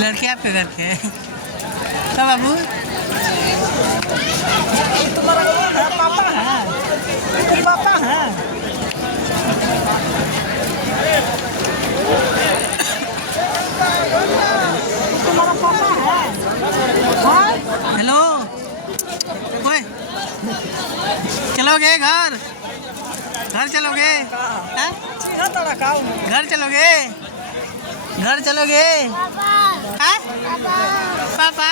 लड़के आपके घर के तो बाबू तुम्हारा कौन है? पापा है? तुम पापा है? तुम्हारा पापा है? हेलो ओए चलोगे घर चलोगे हाँ? घर चलोगे हाँ? पापा